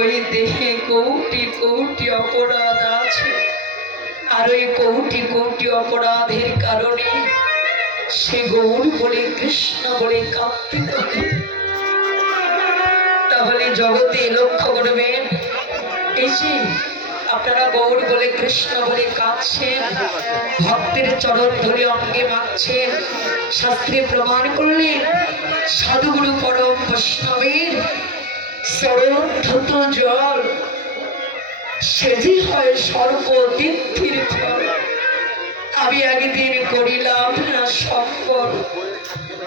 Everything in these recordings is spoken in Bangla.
ওই দেহে কোটি কোটি অপরাধ আছে, আর ওই কোটি কোটি অপরাধের কারণে সে গৌর বলে কৃষ্ণ বলে কাঁদতে থাকে। তাহলে জগতে লক্ষ্য করবেন, এই যে আপনারা গৌর বলে কৃষ্ণ বলে কাঁদছেন, ভক্তের চরণ ধরে অঙ্গে মাখছেন, শাস্ত্রে প্রমাণ করলেন সাধুগুরু পরম বৈষ্ণবের চরণ ধুত জল সেজি হয় সর্বতীর্থের ফল। আমি একদিন করিলাম না সম্পদ,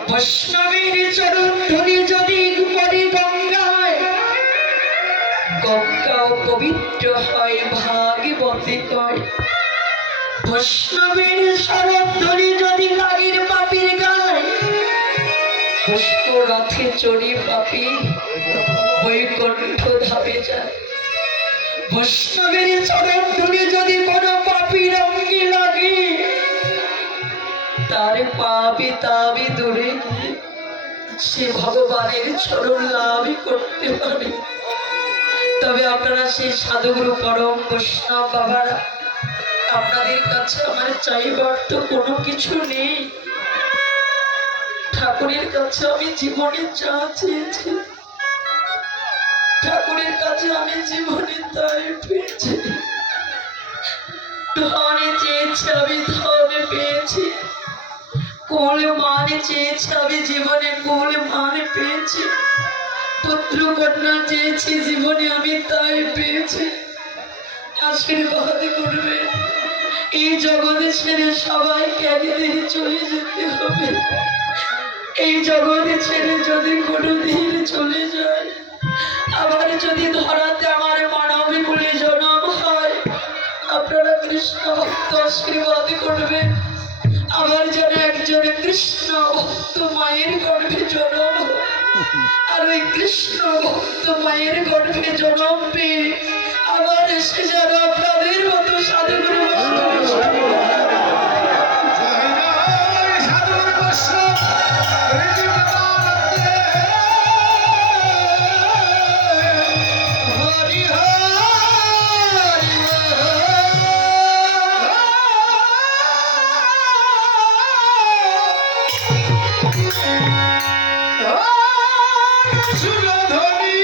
বৈষ্ণবের চরণ ধরে যদি পরে গঙ্গায়, গঙ্গাও পবিত্র হয় ভাগবতী কয়। বৈষ্ণবের চরণ ধরে যদি লাগের পাপীর গায়, পুষ্প রথে চড়ি পাপী বৈকুণ্ঠ ধামে যায়। বৈষ্ণবের চরণ ধরে যদি কোনো পাপীর অঙ্গে লাগে, তার পাপে তাবি দূরে গিয়ে সে ভগবানের চরণ লাভই করতে পারে। তবে আপনারা সেই সাধুগুরু পরম বৈষ্ণব বাবারা, আপনাদের কাছে আমার চাইবার তো কোনো কিছু নেই। ঠাকুরের কাছে আমি জীবনে যা চেয়েছি, ঠাকুরের কাছে আমি জীবনে তাই পেয়েছি। ধনে চেয়েছি আমি ধনে পেয়েছি, কুল মানে চেয়েছি আমি জীবনে কুল মানে পেয়েছি, পুত্র কন্যা চেয়েছি জীবনে আমি তাই পেয়েছি। আশীর্বাদ করবে, এই জগতে ছেড়ে সবাইকে একদিন চলে যেতে হবে। এই জগতে ছেড়ে যদি কোনোদিন চলে যায়, আবার যদি ধরাতে আমার মানবী কুলে জন্ম হয়, আপনারা কৃষ্ণ ভক্ত আশীর্বাদ করবেন আবার যেন একজন কৃষ্ণ ভক্ত মায়ের গর্ভে জন্ম হয়। আর ওই কৃষ্ণ ভক্ত মায়ের গর্ভে জন্ম পেয়ে আবার এসে যেন আপনাদের মতো সাধুগুরু সুরধনী